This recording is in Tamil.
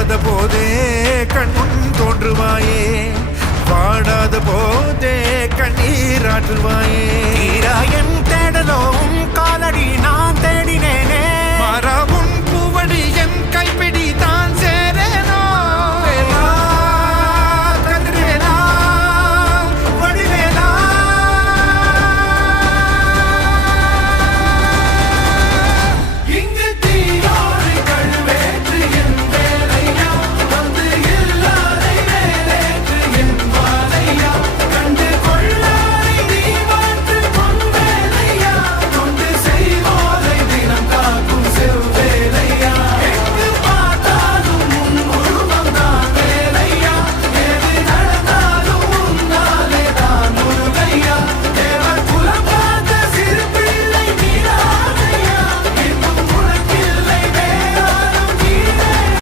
வாடாத போதே கண்முன் தோன்றுவாயே, வாடாத போதே கண்ணீராற்றுவாயே. என் தேடலோவும் காலடி நான் தேடினேனே, மாறாவும் பூவடி என் கைப்பிடி